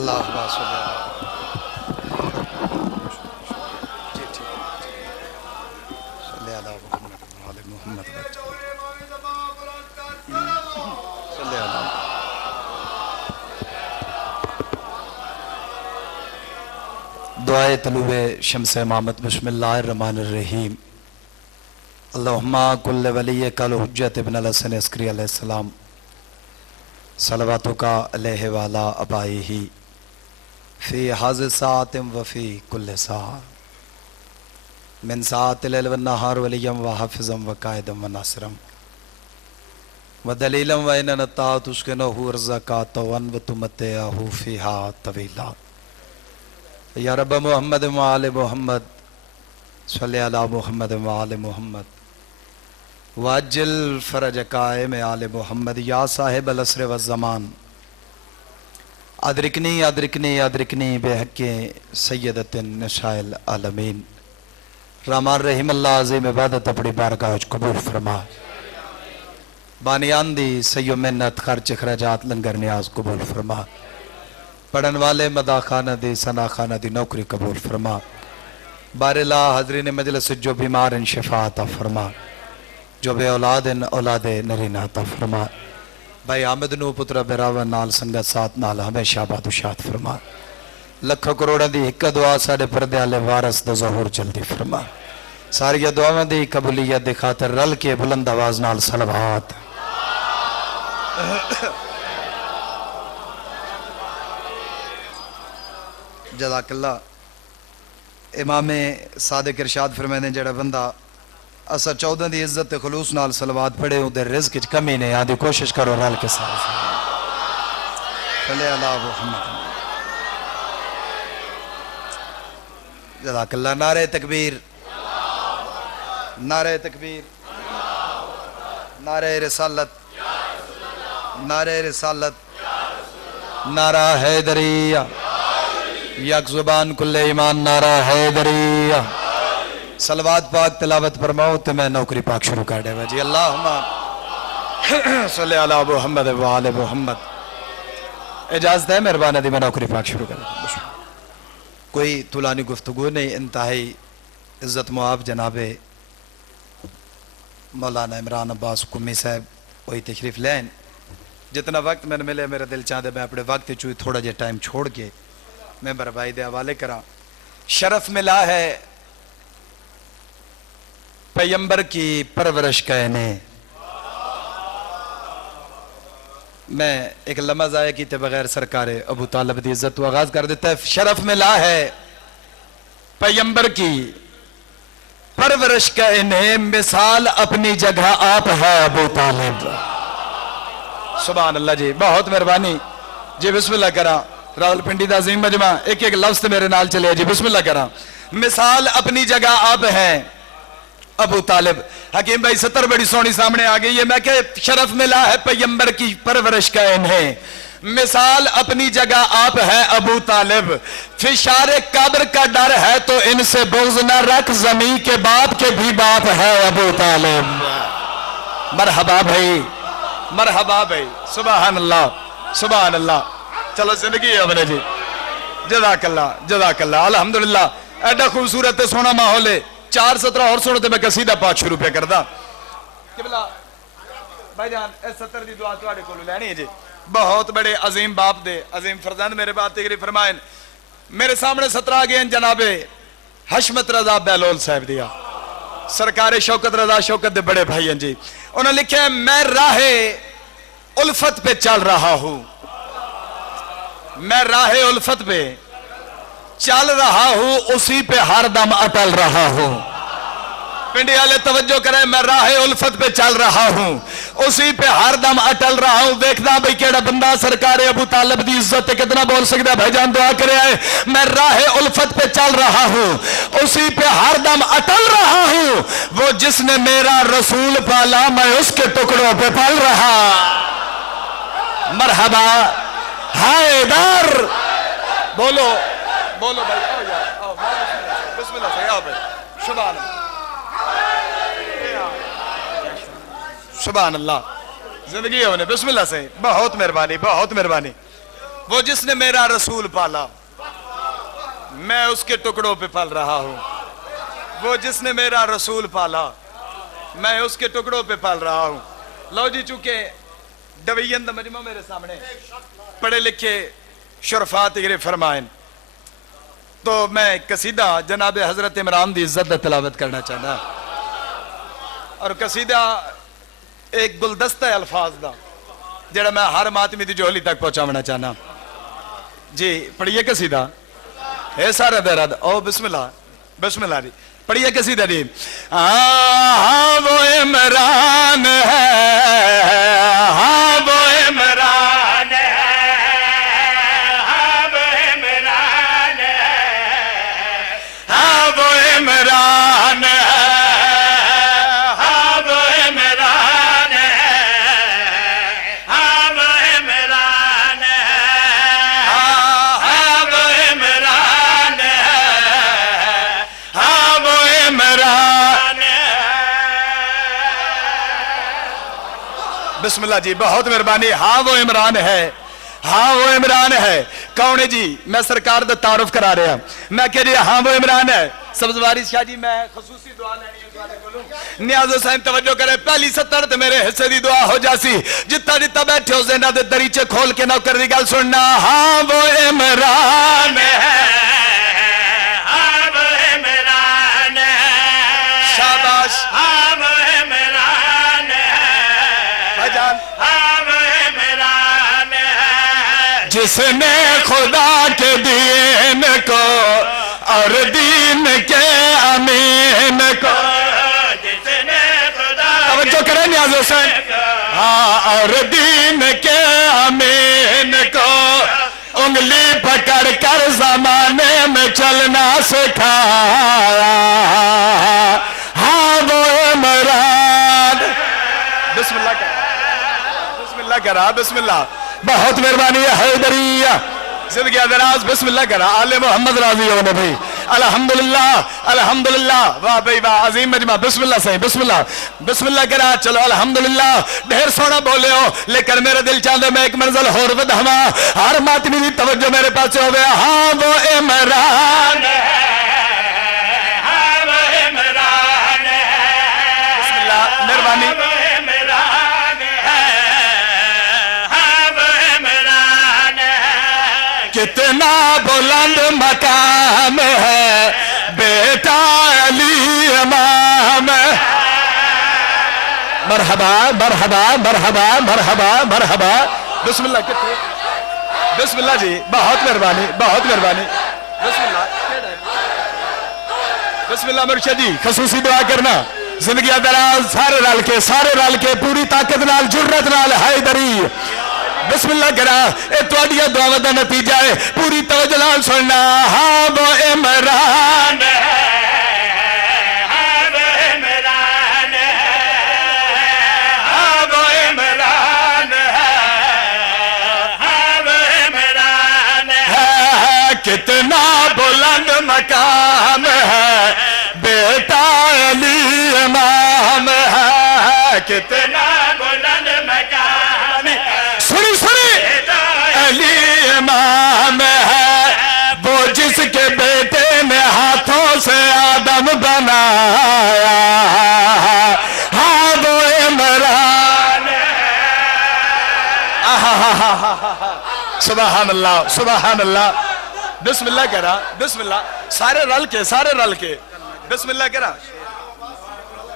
اللہ صلی اللہ محمد صلی اللہ دعائے طلوع شمس امامت بسم اللہ الرحمن الرحیم اللہم کل ولی کل حجت ابن الحسن عسکری علیہ السلام صلواتک علیہ والا ابائیہ فی حاضر ساعت وفی کل ساعت من ساعت اللیل والنہار ولیم وحافظم وقائدم وناصرم ودلیلم وین نطاعت اسکنہ ارزقات وتمتعہ فیہا طویلا یا رب محمد وآل محمد صلی علی محمد وآل محمد واجل فرج قائم آل محمد یا صاحب العصر والزمان ادرکنی ادرکنی ادرکنی بحق سیدت نساء العالمین رحمان رحیم اللہ عظیم عبادت اپنی بارگاہ قبول فرما بانیان دی سیو منت خرچ اخراجات لنگر نیاز قبول فرما پڑھن والے مدہ خانہ دی ثنا خانہ دی نوکری قبول فرما بار اللہ حضرین مجلس جو بیمار ان شفا عطا فرما جو بے اولاد ان اولاد نرین عطا فرما بھائی آمد نو پترہ بیراون نال سنگت ساتھ نال ہمیشہ باد و شاد فرما لکھا کروڑا دی حکہ دعا ساڑے پردے آلے وارث دا ظہور جلدی فرما ساری دعا دی قبولیت دی خاطر رل کے بلند آواز نال صلوات جزاک اللہ امام صادق ارشاد فرمائے نے جڑا بندہ اسا 14 دی عزت خلوص نال صلوات پڑھے ہوں دے رزق کی کمی نہیں آدھی کوشش کرو رال کے ساتھ صلی اللہ محمد جزاک اللہ نعرہ تکبیر نعرہ تکبیر نعرہ رسالت نعرہ رسالت نعرہ حیدریہ یک زبان کل ایمان نعرہ حیدریہ صلوات پاک تلاوت فرماؤ تو میں نوکری پاک شروع کر دے جی اللہم صلی اللہ محمد وآل محمد اجازت ہے مہربانی دی میں نوکری پاک شروع کر دے کوئی طولانی گفتگو نہیں انتہائی عزت معاف جناب مولانا عمران عباس قمی صاحب وہی تشریف لین جتنا وقت میں نے ملے میرا دل چاہتے میں اپنے وقت چوئی تھوڑا جے ٹائم چھوڑ کے میں بربائی دے حوالے کرا شرف ملا ہے پیمبر کی پرورش کہنے میں ایک لمحہ ضائع کیتے بغیر سرکار ابو طالب دی عزت و آغاز کر دیتا ہے شرف ملا ہے پیمبر کی پرورش کہنے مثال اپنی جگہ آپ ہے ابو طالب سبحان اللہ جی بہت مہربانی جی بسم اللہ کرا راول پنڈی دا عظیم مجمع ایک ایک لفظ میرے نال چلے جی بسم اللہ کرا مثال اپنی جگہ آپ ہیں ابو طالب حکیم بھائی 70 بڑی سونی سامنے آگئی ہے میں کہ شرف ملا ہے پیمبر کی پرورش کا انہیں مثال اپنی جگہ آپ ہے ابو طالب فشار قبر کا ڈر ہے تو ان سے بغض نہ رکھ زمین کے باپ کے بھی باپ ہے ابو طالب مرحبا بھائی مرحبا بھائی سبحان اللہ سبحان اللہ چلو زندگی ہے اپنے جی جزاک اللہ الحمدللہ ایڈا خوبصورت سونا ماحول ہے 4-17 اور سنو تے میں قصیدہ پاک شروع پہ کردہ قبلہ بھائی جان اس 70 دی دعا تواڈے کولوں لینی ہے جی بہت بڑے عظیم باپ دے عظیم فرزند میرے بات تکری فرمائیں میرے سامنے 17 آگے ہیں جناب حشمت رضا بیلول صاحب دیا سرکار شوکت رضا شوکت دے بڑے بھائی ہیں جی انہوں نے لکھا ہے میں راہ الفت پہ چل رہا ہوں میں راہ الفت پہ چل رہا ہوں اسی پہ ہر دم اٹل رہا ہوں پنڈی والے توجہ کریں میں راہ الفت پہ چل رہا ہوں اسی پہ ہر دم اٹل رہا ہوں دیکھنا بھئی کیڑا بندہ سرکار ابو طالب دی عزت کتنا بول سکتا ہے بھائی جان دعا کرے آئے میں راہ الفت پہ چل رہا ہوں اسی پہ ہر دم اٹل رہا ہوں وہ جس نے میرا رسول پالا میں اس کے ٹکڑوں پہ پل رہا مرحبا حیدر بولو بولو بھائی آؤ یار آؤ بسم اللہ سے آؤ بھائی سبحان اللہ سبحان اللہ زندگی ہے انہیں بسم اللہ سے بہت مہربانی وہ جس نے میرا رسول پالا میں اس کے ٹکڑوں پہ پل رہا ہوں. وہ جس نے میرا رسول پالا میں اس کے ٹکڑوں پہ پل رہا ہوں. لو جی، چونکہ ڈویین دا مجمع میرے سامنے پڑھے لکھے شرفاء تگرے فرمائیں تو میں قصیدہ جناب حضرت عمران دی عزت دا تلاوت کرنا چاہنا. اور قصیدہ ایک گلدستہ الفاظ دا جڑا میں ہر ماتمی دی جوہلی تک پہنچاونا چاہنا. جی پڑھیے قصیدہ ہے سارا درد. او بسم اللہ بسم اللہ جی پڑھیے قصیدہ جی. ہاں وہ عمران ہے، ہاں وہ عمران ہے، ہاں وہ عمران ہے، ہاں وہ عمران ہے، ہاں وہ عمران ہے، ہاں وہ عمران ہے، ہاں وہ عمران ہے، ہاں وہ عمران ہے. بسم اللہ جی بہت مہربانی. ہاں وہ عمران ہے، ہاں وہ عمران ہے. کون ہے جی؟ میں سرکار دا تعارف کرا رہا. میں کہہ رہا ہاں وہ عمران ہے. سبز وارث شاہ جی میں خصوصی دعا لینی ہے تواڈے کولوں. نیاز حسین توجہ کرے. پہلی 70 تے میرے حصے دی دعا ہو جاسی. جتا جتا بیٹھے ہو زینہ دے دریچے کھول کے نوکر دی گل سننا. ہاں وہ عمران ہے، ہاں وہ عمران ہے. شاباش. ہاں وہ عمران ہے بھجان، ہاں وہ عمران ہے. جس نے خدا کے دین کو اور دین کے امین کو، جس نے خدا توجہ کریں نیاز حسین. ہاں اور دین کے امین کو انگلی پکڑ کر زمانے میں چلنا سکھایا. ہاں وہ عمران. بسم اللہ کرا، بسم اللہ کرا، بسم اللہ. بہت مہربانی ہے حیدری زندگی دراز. بسم اللہ کرا. آل محمد راضی ہو نبی. الحمدللہ الحمدللہ. واہ بھئی واہ عظیم مجمع. بسم اللہ صحیح. بسم اللہ بسم اللہ کرا. چلو الحمدللہ. ڈھیر سونا بولے ہو لیکن میرے دل چاہتے میں ایک منزل ہور ودھاواں. ہر ماتمی دی توجہ میرے پاس ہو گیا. ہاں وہ عمران ہے، ہاں وہ عمران ہے. بسم اللہ مہربانی. کتنا بلند مقام ہے بیٹا علی امام. مرحبا مرحبا مرحبا مرحبا مرحبا. بسم اللہ کتنے. بسم اللہ جی بہت مہربانی بہت مہربانی. بسم اللہ بسم اللہ. مرشد جی خصوصی دعا کرنا. زندگی دراز. سارے رل کے پوری طاقت نال جرت نال حیدری. بسم اللہ کرا. اے تواڈیاں دعاواں دا نتیجہ ہے. پوری توجہ نال سننا. ہاں وہ عمران ہے، ہاں وہ عمران ہے، ہاں وہ عمران ہے، ہاں وہ عمران ہے. کتنا بلند مقام ہے بیٹا علی امام ہے. کتنا بلند مقام ہے. سنی علی امام ہے. وہ جس کے بیٹے نے ہاتھوں سے آدم بنایا. ہاں وہ عمران ہے. سبحان اللہ سبحان اللہ. بسم اللہ کرا. بسم اللہ. سارے رل کے بسم اللہ کرا.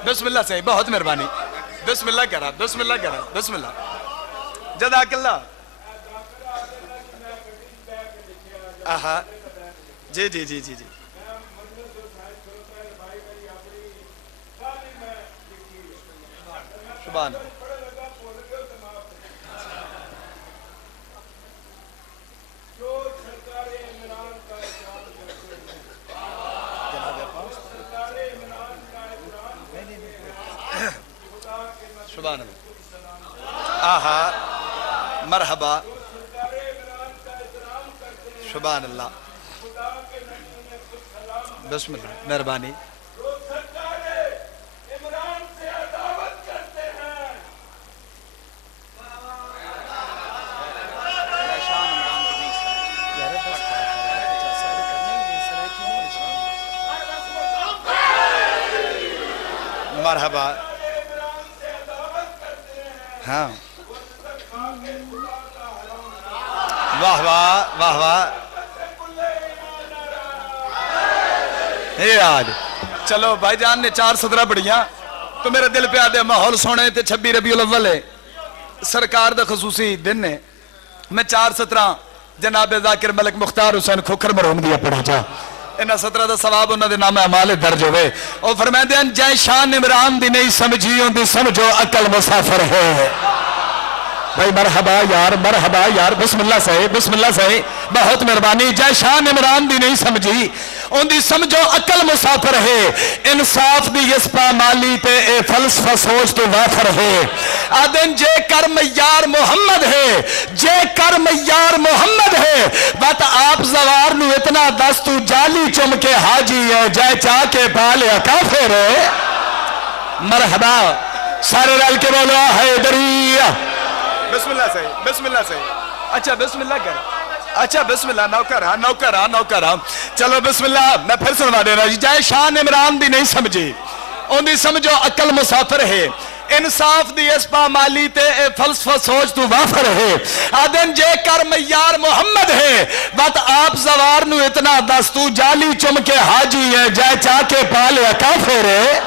بسم اللہ صحیح. بہت مہربانی. بسم اللہ کرا. بسم اللہ کرا. بسم اللہ. جزاک اللہ. آہا جی جی جی جی جی. سبحان سبحان اللہ. آہا مرحبا. سبحان اللہ. بسم اللہ مہربانی. مرحبا ہاں واہ واہ واہ واہ آج چلو بھائی جان نے 4 صدرہ پڑھیاں تو میرے دل پہ آدھے ماحول سونے تے 26 ربیع الاول ہے سرکار دا خصوصی دن ہے میں 4 17 جناب ذاکر ملک مختار حسین کھوکھر مرحوم دیا پڑھا جا انہا 17 دا ثواب انہا دے نام اعمال درج ہوئے اور فرمائے دیں جائے شان عمران دی نہیں سمجھی ہوں دی سمجھو عقل مسافر ہے بھائی مرحبا یار بسم اللہ سے بہت مہربانی جائے شان عمران دی نہیں سمجھی ان دی سمجھو عقل مسافر ہے انصاف دی اس پامالی تے اے فلسفہ سوچ تو وافر ہے آدن جے کر میار محمد ہے بات آپ زوار نو اتنا دستو جالی چم کے حاجی ہے جائے چاہ کے پالے کافر ہے مرحبا سارے رل کے بولو ہے دریا بسم اللہ سے اچھا بسم اللہ کر اچھا بسم اللہ نوکر چلو بسم اللہ میں پھر سنوا دے رہا جائے شان عمران دی نہیں سمجھی ان دی سمجھو عقل مسافر ہے انصاف دی اس پامالی تے اے فلسفہ سوچ تو وافر ہے آدن جے کر میار محمد ہے بات آپ زوار نو اتنا دستو جالی چم کے حاجی ہے جائے چاہ کے پالے کافر ہے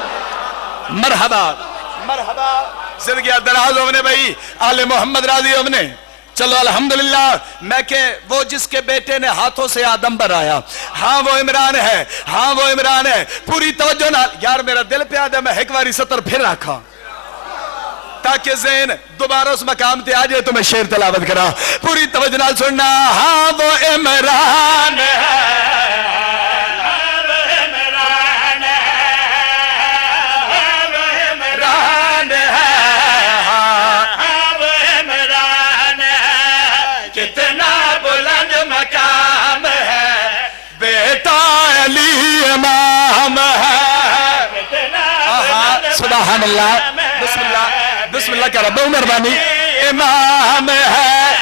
مرحبا زندگی دراز ہونے بھائی آل محمد راضی ہونے چلو الحمدللہ میں کہ وہ جس کے بیٹے نے ہاتھوں سے آدم بنایا ہاں وہ عمران ہے پوری توجہ نہ یار میرا دل پہ آدھا میں ایک باری سطر پھر رکھا تاکہ ذہن دوبارہ اس مقام تے آجے تو میں شعر تلاوت کرا پوری توجہ نہ سننا ہاں وہ عمران ہے سبحان اللہ بسم اللہ کہہ رہا بہت مہربانی امام ہے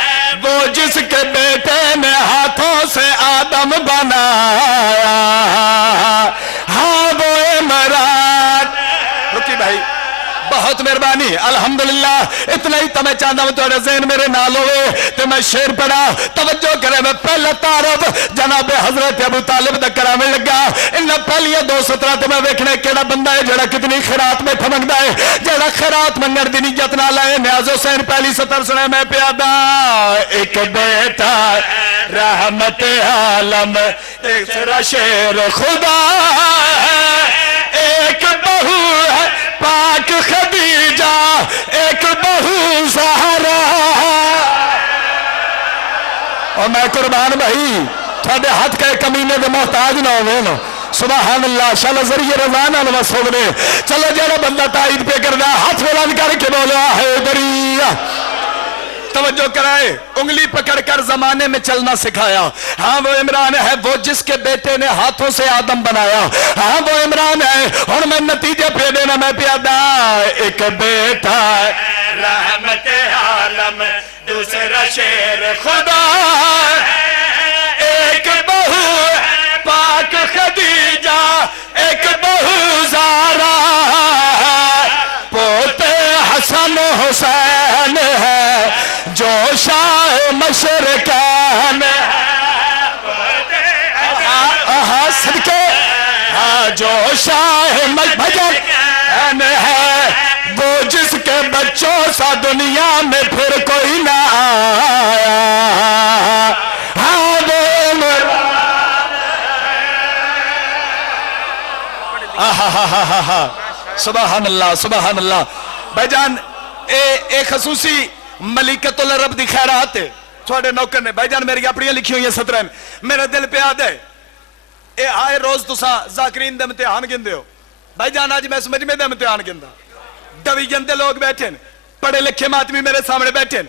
وہ جس کے بیٹے نے ہاتھوں سے آدم بنایا ہاں وہ عمران رکی بھائی بہت مہربانی الحمدللہ اتنا ہی تمہیں چاہتا ہوں تھوڑے ذہن میرے نال ہوئے تو میں شعر پڑھا توجہ کرے میں پہلا تعارف جناب حضرت ابو طالب دا کرانے لگا انہاں پہلیاں 2 17 تو میں ویکھنے کیڑا بندہ ہے جڑا کتنی خیرات میں تھمکدا ہے جڑا خیرات منگن دی نیت نال آئے نیاز حسین پہلی سطر سنے میں پیادا ایک بیٹا رحمت عالم تیسرا شیر خدا ایک بہو ہے پاک خدیجہ ایک بہو زہرا اور میں قربان بھائی تھوڑے ہاتھ کے کمینے دے محتاج نہ ہوئے نا سبحان اللہ شاء ذریعہ رضان علمہ سوگنے چلو جڑا بندہ تائید پہ کرنا ہاتھ بلند کر کے بولا ہے دریا توجہ کرائے انگلی پکڑ کر زمانے میں چلنا سکھایا ہاں وہ عمران ہے وہ جس کے بیٹے نے ہاتھوں سے آدم بنایا ہاں وہ عمران ہے اور میں نتیجے پہ دینا میں پیادا ایک بیٹا رحمت عالم دوسرا شیر خدا ایک بہو پاک خدیجہ ایک بہو زارا پوتے حسن حسین ہے جو شاہ مشرقین صدقے جو شاہ مشرقین ہے وہ جس کے بچوں سا دنیا میں پھر کوئی نہ آیا ہاں وہ سبحان اللہ بھائی جان ایک خصوصی ملکت العرب دی خیرات ہے تھوڑے نوکر نے بھائی جان میری اپنی لکھی ہوئی ہیں 17 میں میرے دل پہ آد ہے اے آئے روز تسا ذاکرین دے امتحان گندے ہو بھائی جان آج میں سمجھ میں دے امتحان گندہ ڈوی گندے لوگ بیٹھیں پڑھے لکھے ماتمی میرے سامنے بیٹھیں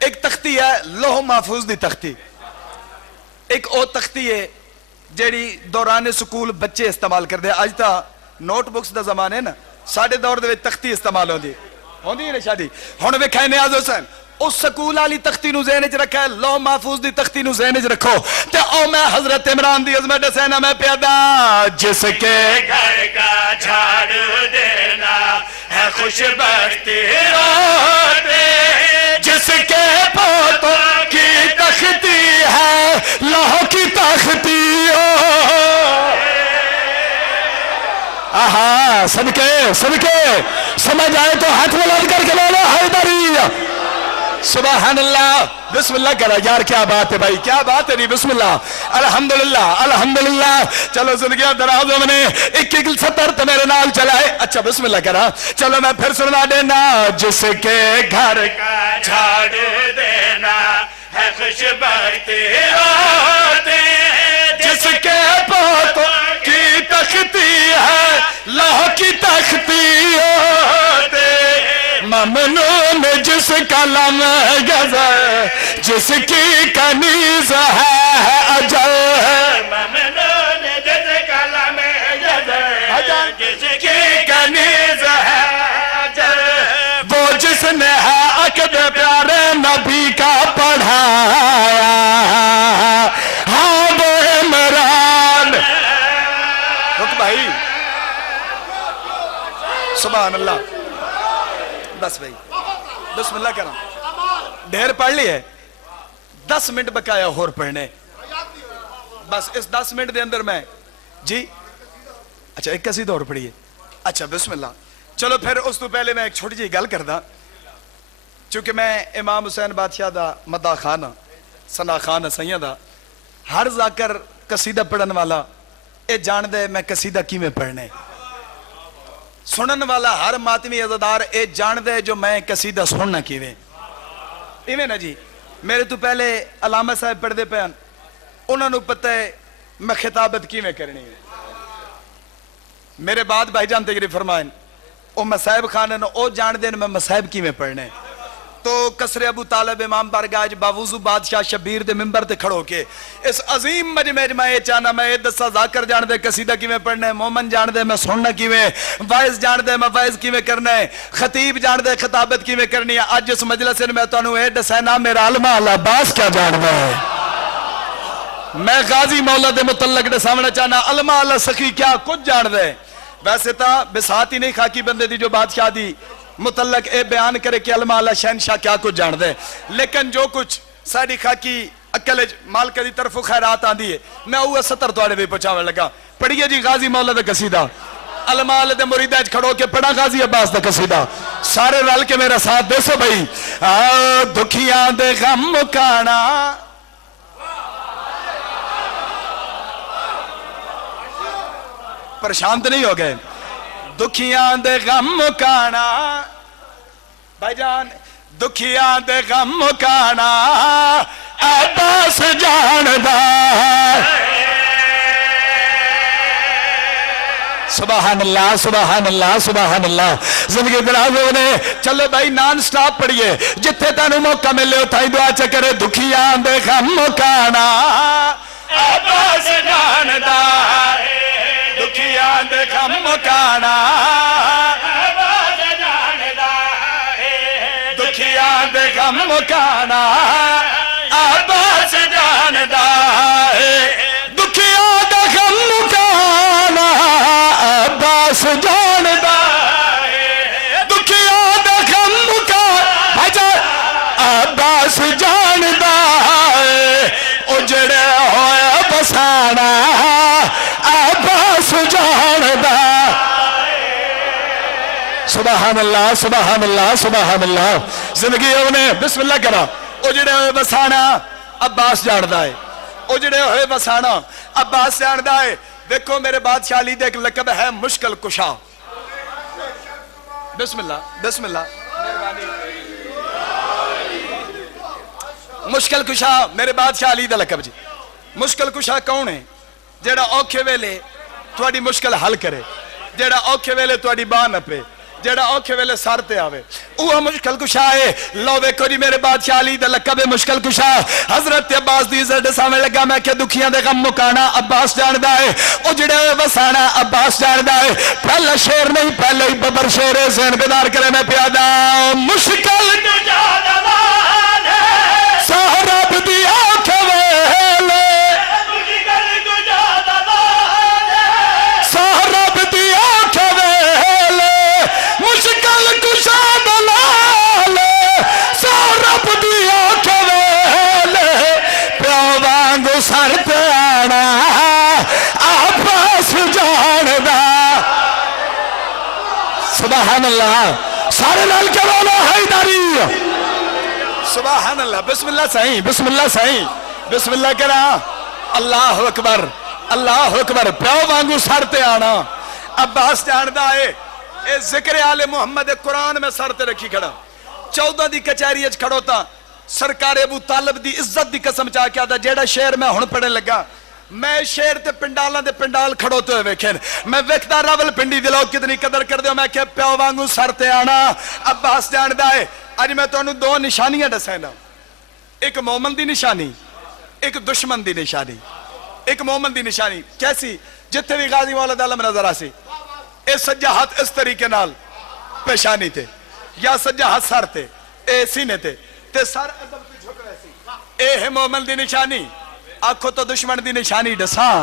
ایک تختی ہے لوح محفوظ دی تختی ایک او تختی ہے جیڑی دوران سکول بچے استعمال کر دے آج تا نوٹ بکس دا زمانے نا ساڑھے دور دے تختی استعمال ہوں دی ہے نا شادی ہونے میں کھائے نیاز حسین اس سکول والی تختی نو ذہن وچ رکھا ہے، لو محفوظ دی تختی نو ذہن وچ رکھو تے او میں حضرت عمران دی عظمت دسینا میں پیادا جس کے گھر کا جھاڑو دینا ہے خوش بختی ہوتے، جس کے پوتوں کی تختی ہے لوہ کی تختی ہو۔ آہا صدقے صدقے سمجھ آئے تو ہاتھ بلند کر کے بولو حیدری، سبحان اللہ، بسم اللہ کرا یار، کیا بات ہے بھائی، کیا بات ہے، نہیں بسم اللہ، الحمدللہ الحمدللہ۔ چلو زندگیاں درازوں میں 1-1-70 تو میرے نال چلائے، اچھا بسم اللہ کرا، چلو میں پھر سنوا دینا، جس کے گھر کا جھاڑو دینا ہے خوش بختی ہوتے، جس کے پوتوں کی تختی ہے لوہ کی تختی ہوتے، ممنون جس کا لم گزر جس کی کنیز ہے اجل، ممنون جس کا لم گزر جس کی کنیز ہے اجل، وہ جس نے ہے عقد پیارے نبی کا پڑھایا، ہاں وہ عمران۔ رک بھائی، سبحان اللہ، بس بھائی بسم اللہ کرم، ڈھیر پڑھ لی ہے، 10 منٹ بقایا اور پڑھنے، بس اس 10 منٹ دے اندر میں جی اچھا ایک قصیدہ اور پڑھیے، اچھا بسم اللہ۔ چلو پھر اس تو پہلے میں ایک چھوٹی جی گل کردا، چونکہ میں امام حسین بادشاہ دا مداح خان ثنا خان سیاں دا، ہر ذاکر قصیدہ پڑھن والا اے جان دے میں قصیدہ کیویں پڑھنے، سنن والا ہر ماتمی عزادار اے جان دے جو میں قصیدہ سننا کیویں، ایویں نا جی۔ میرے تو پہلے علامہ صاحب پڑھ دے پہن، انہوں نے پتہ ہے میں خطابت کیویں کرنی ہے، میرے بعد بھائی جان تجری فرمائیں او مصائب خانے نے او جان دے میں مصائب کیویں پڑھنے، تو قصر ابو طالب امام بارگاہ باوضو بادشاہ شبیر دے منبر تے کھڑو کے اس عظیم مجمع میں یہ چاہنا میں دسا ذاکر جان دے قصیدہ کیویں پڑھنا ہے، مومن جان دے میں سننا کیویں، وائز جان دے میں وائز کیویں کرنا ہے، خطیب جان دے خطابت کیویں کرنی ہے۔ آج اس مجلس میں تانوں اے دسینا میرا علمہ عباس کیا جاندا ہے، میں غازی مولا دے متعلق دے سامنے چاہنا علمہ سخی کیا کچھ جان دے، ویسے تا بسات ہی نہیں خاکی بندے دی جو بادشاہ دی متعلق اے بیان کرے کہ علماء اللہ شہنشاہ کیا کچھ جان دے، لیکن جو کچھ ساری خاکی اکل مالکہ دی طرف خیرات آن دیئے میں اوہ 70 توڑے بھی پچھاوے لگا۔ پڑھئے جی غازی مولا دا قصیدہ، علماء اللہ دے مریدہ کھڑو کے پڑھا غازی عباس دا قصیدہ، سارے رل کے میرا ساتھ دے سو بھئی۔ دکھیاں دے غم مکانا، پریشان تو نہیں ہو گئے، دکھیاں دے غم مکانا بھائی جان، دکھیاں دے غم مکانا عباس جاندہ، سبحان اللہ سبحان اللہ سبحان اللہ۔ زندگی درازوں نے چلو بھائی نان سٹاپ پڑھئے، جتھے تانوں موقع ملے اتھائی دعا چکرے، دکھیاں دے غم مکانا عباس جاندہ، دکھیاں دے غم مکانا عباس جاندہ، دکھیاں دے غم مکانا عباس جاندہ، دکھیاں دے غم مکانا عباس جاندہ، دکھیاں دے غم مکانا عباس جاندہ، اجڑے ہوئے بسانا عباس جاندہ۔ سبحان اللہ سبحان اللہ سبحان اللہ۔ زندگی انہیں بسم اللہ کرا، اجڑے ہوئے بسانا عباس جاندہ ہے، اجڑے ہوئے بسانا عباس جاندہ ہے۔ دیکھو میرے بادشاہ علی دے ایک لقب ہے مشکل کشا، بسم اللہ بسم اللہ، مشکل کشا میرے بادشاہ علی دا لقب جی۔ مشکل کشا کون ہے؟ جیڑا اوکھے ویلے تھوڑی مشکل حل کرے، جیڑا اوکھے ویلے تھوڑی باہ نپے، جیڑا اوکھے ویلے سار تے آوے، اوہ مشکل کشا ہے۔ لو ویکھو جی میرے بادشاہ علی دا لقب ہے مشکل کشا۔ حضرت عباس دی عزت سامنے لگا میں کہ دکھیاں دے غم مکانا عباس جاندہ ہے، اجڑے ہوئے بسانا عباس جاندہ ہے۔ پہلا شیر نہیں پہلے ہی ببر شیر ذہن بیدار کرے میں پیادا، مشکل کشا سبحان اللہ سارے لال کے بولو حیدری سبحان اللہ بسم اللہ صحیح بسم اللہ صحیح بسم اللہ کرا اللہ اکبر اللہ اکبر پیو وانگو سر تے آنا عباس جاندہ ہے اے ذکر آل محمد قرآن میں سر تے رکھی کھڑا 14 دی کچہری اچ کھڑو تا سرکار ابو طالب دی عزت دی قسم چاہ کیا دا جیڑا شعر میں ہن پڑھنے لگا میں شعر تے پنڈالاں دے پنڈال کھڑو تے ویکھن میں ویکھدا راول پنڈی دے لوگ کتنی قدر کر دیو میں کہ پیو وانگو سر تے آنا عباس جاندہ ہے آج میں تو انہوں 2 نشانیاں دسینا ایک مومن دی نشانی ایک دشمن دی نشانی ایک مومن دی نشانی کیسی جتنے بھی غازی مولا عالم نظر آسی اے سجا ہاتھ اس طریقے نال پیشانی تے یا سجا ہاتھ سر تے اے سینے تے سر ادب تے جھک ویسی اے ہے مومن دی نشانی آنکھو تو دشمن دی نشانی دساں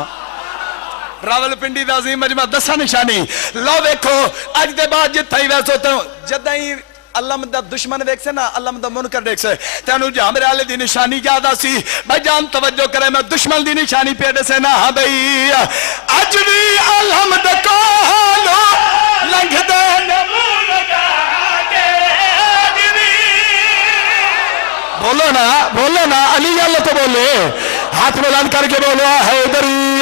راول پنڈی دا عظیم مجمع دساں نشانی لو ویکھو اج دے بعد جتھا ہی ویسو تو جدائیں علم دا دشمن دیکھ سے نا علم دا منکر دیکھ سے تینو جامرے آلے دی نشانی یادا سی بھائی جان توجہ کرے میں دشمن دی نشانی پیڑے سے نا ہاں بھئی اج بھی علم دا کالو لنگ دے نمون کا کے بولو نا علی اللہ تو بولے ہاتھ بلند کر کے بولو حیدری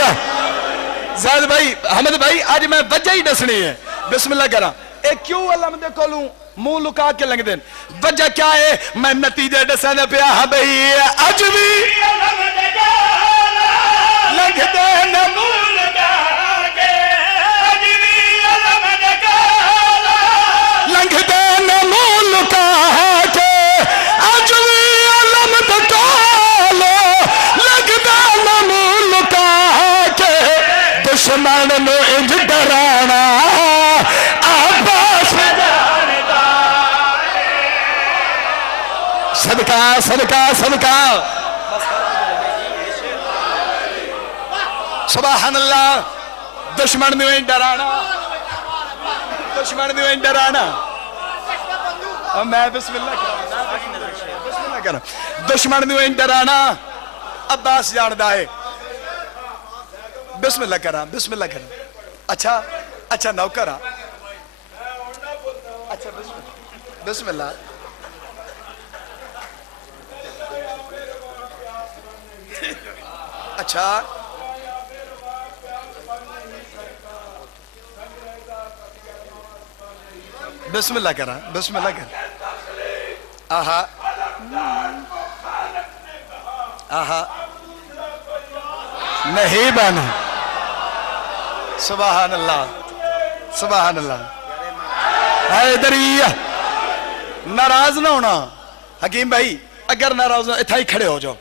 زید بھائی حمد بھائی آج میں وجہ ہی دسنی ہے بسم اللہ کرا اے کیوں علم دے کولوں منہ لکا کے لنگ دین وجہ کیا ہے میں نتیجے دسنے پہ ہاں بھئی اج بھی لنگ دین منہ لکا کے اج بھی لنگ دین منہ لکا کے اج بھی علم دکالو لنگ دین منہ لکا کے دشمن نو انج ڈرانا عباس صدقہ صدقہ صدقہ سبحان اللہ دشمن میں ڈرانا دشمن میں ڈرانا میں بسم اللہ کرا دشمن میں ڈرانا عباس جاندہ ہے بسم اللہ کرا اچھا اچھا نوکرہ اچھا بسم اللہ اچھا بسم اللہ کرا آہا نہیں بنا سبحان اللہ سبحان اللہ حیدری ناراض نہ ہونا حکیم بھائی اگر ناراض ہو اتھا ہی کھڑے ہو جاؤ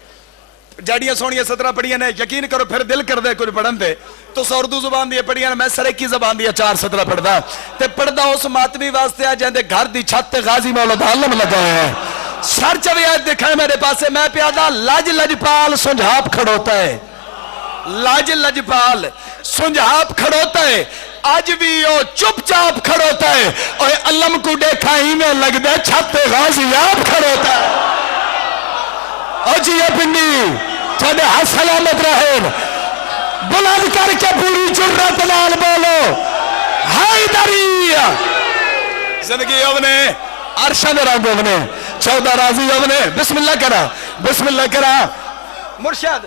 جاڑیاں سونیاں 17 پڑھیاں نے یقین کرو پھر دل کر دے کچھ پڑھن دے تو اردو زبان دیا پڑھیاں میں سریکی زبان دیا 4 17 پڑھدا تے پڑھدا اس ماتمی واسطے آ جاندے گھر دی چھت تے غازی مولا عالم لگا ہے سر چوی آج دکھائے میرے پاسے میں پیادا لاج لجپال سنجھاپ کھڑوتا ہے لاج لجپال سنجھاپ کھڑوتا ہے آج بھی وہ چپ چاپ کھڑوتا ہے اور علم کو دیکھا ہی میں لگ دے چھت تے غازی آپ کھڑوتا ہے او جی یہ پنڈی تھوڑے ہاتھ سلامت رہے بلند کر کے پوری جرت نال بولو حیدری زندگی اونے عرشان رنگ اونے 14 راضی اونے بسم اللہ کرا مرشد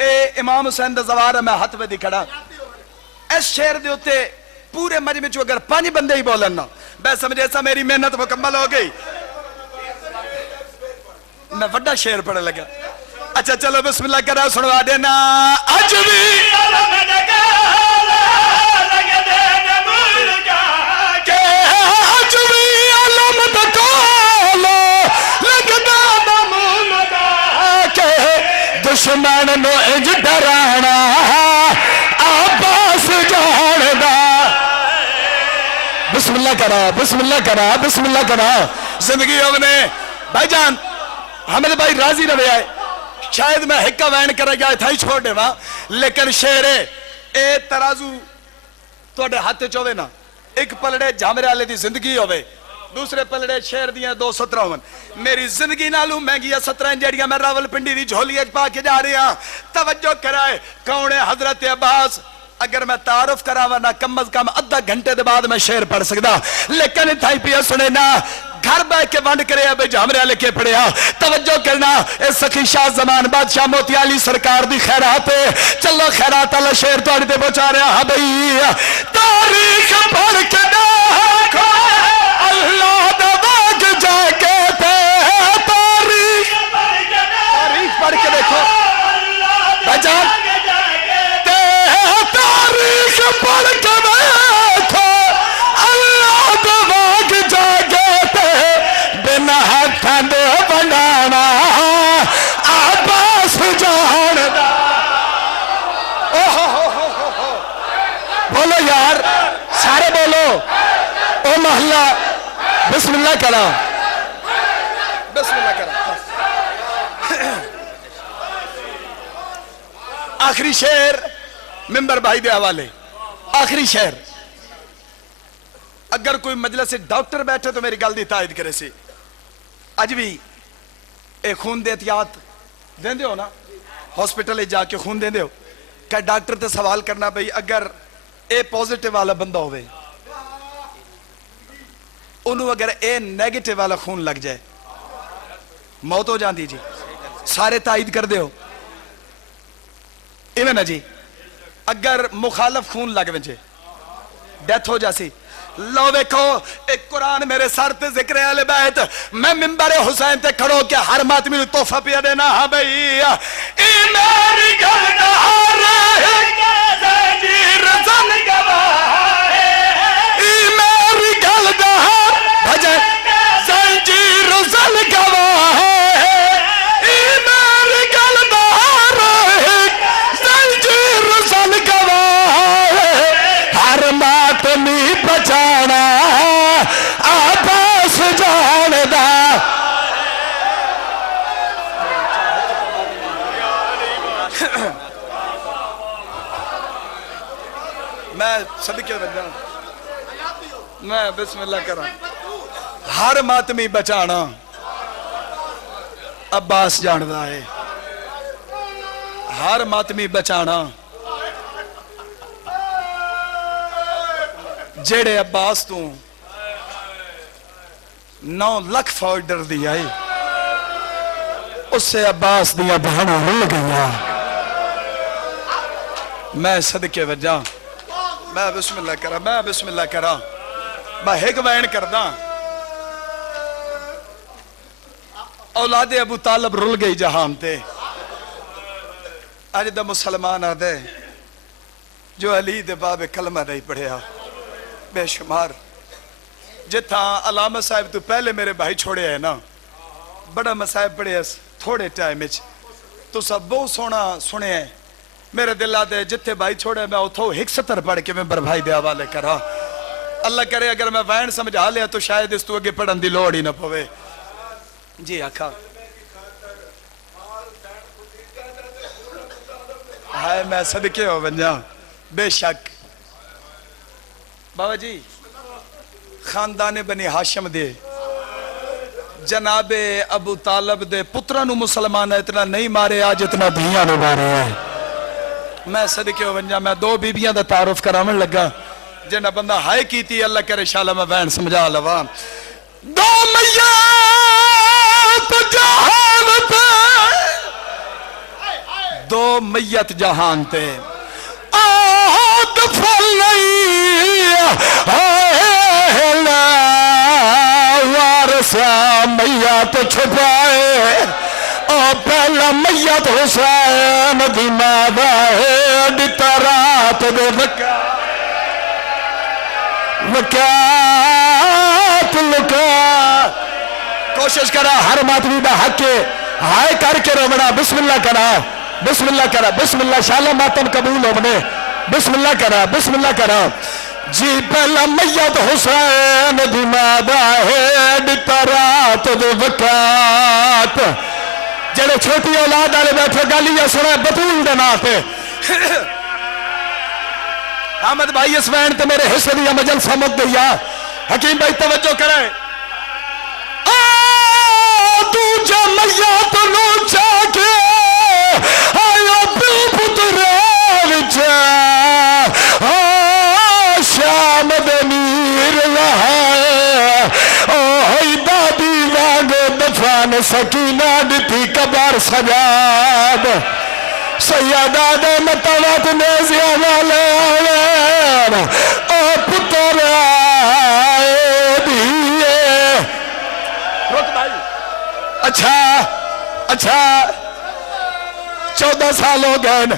اے امام حسین دا زوار میں ہاتھ پہ دکھڑا اس شہر دے ہوتے پورے مجمع چو اگر 5 بندے ہی بولن نا بے سمجھے ایسا میری محنت مکمل ہو گئی میں وڈا شعر پڑھنے لگا اچھا چلو بسم اللہ کرا سنوا دینا اج بھی دشمن نو انج ڈرانا عباس جاندا بسم اللہ کرا زندگی اونے بھائی جان حمد بھائی راضی رہے آئے شاید میں ہکا وین کر گیا تھا ہی چھوڑ دے وہاں لیکن شعر اے ترازو توڑے ہاتھ چوے نا ایک پلڑے جامرے آلے دی زندگی ہوئے دوسرے پلڑے شہر دیاں 217 ہون میری زندگی نالوں مہنگی 17 جڑیاں میں راول پنڈی دی جھولی اج پا کے جا رہی ہاں توجہ کرائے کون ہے حضرت عباس اگر میں تعارف کراوا نا کم از کم ادھا گھنٹے دے بعد میں شعر پڑھ سکدا، لیکن تھائی پیا سنے نا گھر بہ کے ونڈ کرے اب جامرے لکھے پڑھیا. توجہ کرنا اے سخی شاہ زمان بادشاہ موتی علی سرکار دی خیرات ہے. چلو خیرات اللہ شعر توڑ دے پہنچا رہا ہاں بھئی. تاریخ پڑھ کے دیکھو اللہ دا باغ جا کے تے، تاریخ پڑھ کے دیکھو بجان تاریخ پڑھ کے دیکھو اللہ دا باغ جا کے تے، بنا ہتھاں دے بنانا عباس جان دا. بولو یار سارے بولو او محلہ بسم اللہ کرا، بسم اللہ کرا. آخری شعر ممبر بھائی دے حوالے. آخری شعر اگر کوئی مجلس ڈاکٹر بیٹھے تو میری گل دی تائید کرے سی. اج بھی اے خون دے احتیاط دین دے ہو نا، ہاسپٹل جا کے خون دین دے ہو کہ ڈاکٹر تے سوال کرنا بھئی اگر اے پوزیٹیو والا بندہ ہوئے انہوں اگر اے نیگیٹیو والا خون لگ جائے موت ہو جان دی. جی سارے تائید کر دے ہو ایویں نا جی. اگر مخالف خون لگ وجے ڈیتھ ہو جاسی. لو ویکھو ایک قرآن میرے سر تے ذکر اہل بیت، میں منبر حسین تے کھڑو کے ہر ماتمی نو تحفہ پیا دینا. ہاں بھئی ای میری گل دا زنجیر زن گواہ، ای میری گل دا بھجن زنجیر زن گواہ، ای میری گل دا زنجیر زن گواہ، ہر ماتمی بچانا عباس جان دا. میں صدقے بجا میں بسم اللہ کرا. ہر ماتمی بچانا عباس جان دا ہے. ہر ماتمی بچانا جیڑے عباس تو 9 لکھ فوج ڈر دی آئی اس سے عباس دیا بہنا رل گیا. میں صدقے وجہ میں بسم اللہ کرا، میں بسم اللہ کرا. میں ایک وین کردہ اولاد ابو طالب رل گئی جہان تے. آج دا مسلمان آدھے جو علی دے باب کلمہ نہیں پڑھیا بے شمار. جتھاں علامہ صاحب تو پہلے میرے بھائی چھوڑے ہیں نا بڑا مسائب پڑھے ہیں تھوڑے ٹائم اچ تو سب بہت سونا سنے ہیں. میرے دل آدھے جتھے بھائی چھوڑے میں اتھو 170 پڑھ کے ممبر بھائی دے حوالے کرا. اللہ کرے اگر میں وین سمجھا لیا تو شاید اس تو اگے پڑھن دی لوڑ ہی نہ پوے. جی آکھا ہائے میں صدقے ہو بنجا بے شک. بابا جی خاندان بنی ہاشم دے جناب ابو طالب دے پترانو مسلمان اتنا نہیں مارے آج اتنا دھیاں نو مارے ہیں. میں صدقے ہو بنجا میں 2 بیبیاں دا تعارف کرامن لگا جنہ بندہ ہائے کی تھی. اللہ کرے شاءاللہ میں وین سمجھا لوا. 2 میت جہان تے 2 میت جہان تے آہد پھل نہیں وارثا میت چھپائے اور پہلا میت حسین دی مادہ ہے دیتا رات دے وکات لکا. کوشش کرا ہر ماتمی دا حق کے ہائے کر کے رونا. بسم اللہ کرا، بسم اللہ کرا، بسم اللہ. شاءاللہ ماتم قبول ہو بنے. بسم اللہ کرا، بسم اللہ کرا. جی پہلا میت حسین دی مادہ ہے دیتا رات دے وکات. جڑے چھوٹی اولاد آلے بیٹھے گالیاں سنے بطول دے ناتے. حامد بھائی اس وین تے میرے حصے دیا مجل سمجھ دیا. حکیم بھائی توجہ کرے. دوجہ میت نو چاکے آیا پیو پترے وچ سکینہ ڈٹھی قبر سجاد سیدہ دے متوات نیزیاں والے او پتر آئے دیئے رک بھائی اچھا 14 سال ہو گئے نا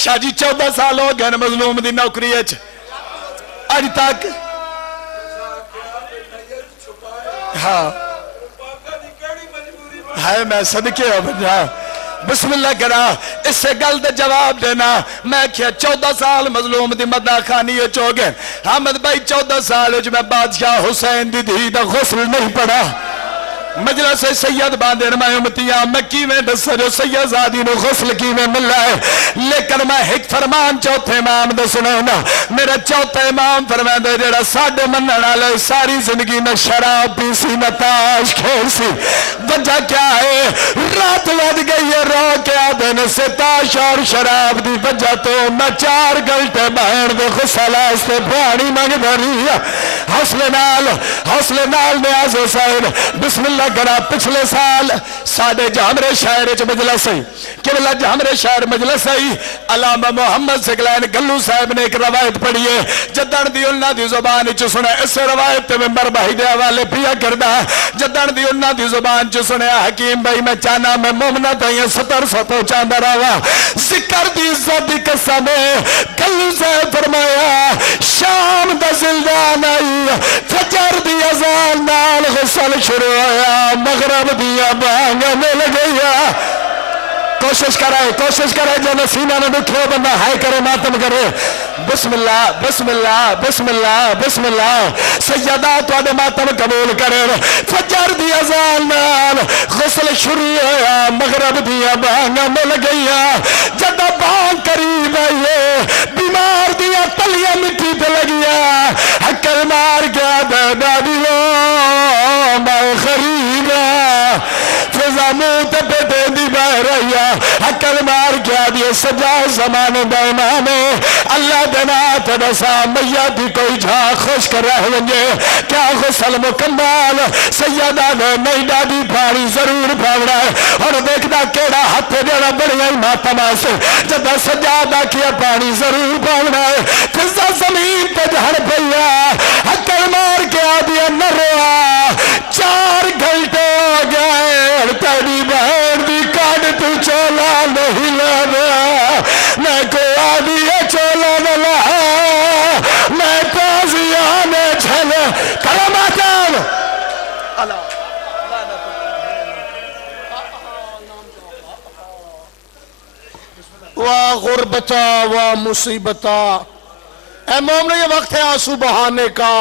شاہ جی 14 سال ہو گئے نا مظلوم دی نوکری اچھ آج تک ہاں ہے میں صدقے ہو بجا بسم اللہ کرا اس سے گل دے جواب دینا میں کیا 14 سال مظلوم دی مدہ خانی چو گئے حامد بھائی 14 سال جو میں بادشاہ حسین دی دی دا غسل نہیں پڑا مجلس سید باندے نمائے امتیاں میں کیویں دسا جو سید زادی نو غسل کیویں مل رہا ہے لیکن میں ایک فرمان چوتھے امام دے سنونا میرا چوتھے امام فرمان دے جڑا ساڑھے منن آلے ساری زندگی میں شراب پیسی نہ تاش کھیل سی وجہ کیا ہے رات ود گئی ہے رو کے آدھن سے تاش اور شراب دی وجہ تو میں 4 گھنٹے بہن دے غسل آستے پانی مانگ دھری حوصلے نال نیاز حسین بسم اللہ کرا پچھلے سال ساڑھے جامرے شہر مجلس ہے قبلہ جامرے شہر مجلس ہے علامہ محمد سگلین گلو صاحب نے ایک روایت پڑھی ہے جدن دی انہاں دی زبان چ سنے اس روایت میں مربحی دے حوالے پیا کردہ جدن دی انہاں دی زبان چ سنے حکیم بھائی میں چانا میں مومنہ دائیں 1700 تو چاندہ رہا ذکر دی عزت دی قسم گلو صاحب فرمایا شام دا زلدان آئی فجر دی ازان نال غسل شروع آیا مغرب دیا بانگا میں لگیا کوشش کرے جو نسینہ نے اٹھو بندہ ہائے کرے ماتم کرے بسم اللہ بسم اللہ بسم اللہ بسم اللہ سیدہ تو آدھے ماتم قبول کرے فجر دی ازان نال غسل شروع ہویا مغرب دیا بانگا میں لگیا جدہ بانگ قریب آئیے بیمار دیا تلیہ مٹی پہ لگیا حکل مار گیا دادا دیو میں خریبا فضا موت پہ دے دی بہ رہیا حکل مار گیا دیے سجا زمان دا امامے اللہ دینا تدسا میادی کوئی جھا خوش کر رہے ونجے کیا غسل مکمل سیدہ نے نہیں ڈاڈی پھاڑی ضرور پھاڑا ہے اور دیکھنا کیڑا ہاتھ دینا بڑی آئی ماتمہ سے جدہ سجادہ کیا پانی ضرور پھاڑا ہے فضا زمین پہ جھڑ پہیا حکل مار گیا دیا نہ روا 4 گھنٹے ہو گئے تیری بہن دی کاڑ تو چولا نہیں لانا میں کو آدھی چولا نہ لا میں تازیانے چھلے کلماتان واہ غربتا واہ مصیبتا اے مومن یہ وقت ہے آنسو بہانے کا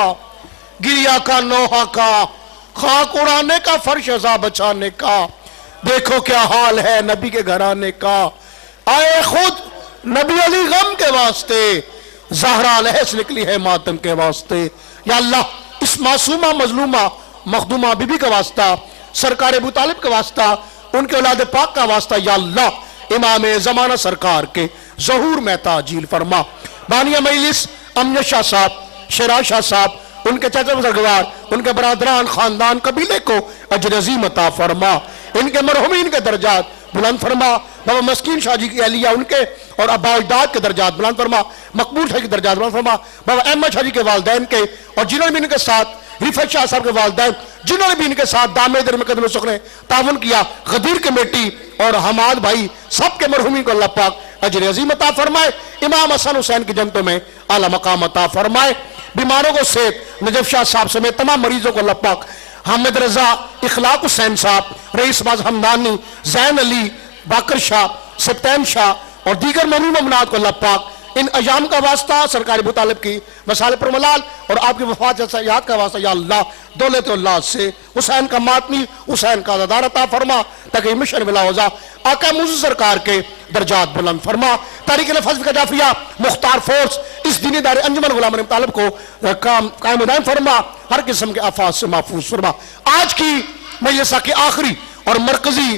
گریا کا نوحہ کا خاک اڑانے کا فرش ازا بچانے کا دیکھو کیا حال ہے نبی کے گھرانے کا آئے خود نبی علی غم کے واسطے زہرہ علیہ سے نکلی ہے ماتم کے واسطے یا اللہ اس معصومہ مظلومہ مخدومہ بی بی کا واسطہ سرکار ابو طالب کا واسطہ ان کے اولاد پاک کا واسطہ یا اللہ امام زمانہ سرکار کے ظہور میں تعجیل فرما بانیہ مجلس امن شاہ صاحب شیراز شاہ صاحب ان کے چچا بزرگوار ان کے برادران خاندان قبیلے کو اجر عظیم عطا فرما ان کے مرحومین کے درجات بلند فرما بابا مسکین شاہ جی کی اہلیہ ان کے اور ابا اجداد کے درجات بلند فرما مقبول شاہ کی درجات بلند فرما بابا احمد شاہ جی کے والدین کے اور جنہوں نے بھی ان کے ساتھ رفعت شاہ صاحب کے والدین جنہوں نے بھی ان کے ساتھ دامے در مقدم سکنے تعاون کیا غدیر کمیٹی اور حماد بھائی سب کے مرحومین کو اللہ پاک اجر عظیم عطا فرمائے امام حسن حسین کی جنتوں میں اعلیٰ مقام عطا فرمائے بیماروں کو صحت نجف شاہ صاحب سمیت تمام مریضوں کو اللہ پاک حامد رضا اخلاق حسین صاحب رئیس باز حمدانی زین علی باقر شاہ سبتین شاہ اور دیگر ممنون ممنات کو اللہ پاک ان ایام کا واسطہ سرکار ابو طالب کی وصال پر ملال اور آپ کی وفات یاد کا واسطہ یا اللہ دولت اللہ سے حسین کا ماتمی حسین کا عزادار عطا فرما تاکہ مشن ملا ہو جا آقا موزی سرکار کے درجات بلند فرما تاریخ لفظ کا جافیہ مختار فورس اس دینی دار انجمن غلام رحم طالب کو قائم دائم فرما ہر قسم کے آفات سے محفوظ فرما آج کی مجلسہ کی آخری اور مرکزی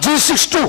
G62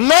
9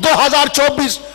2024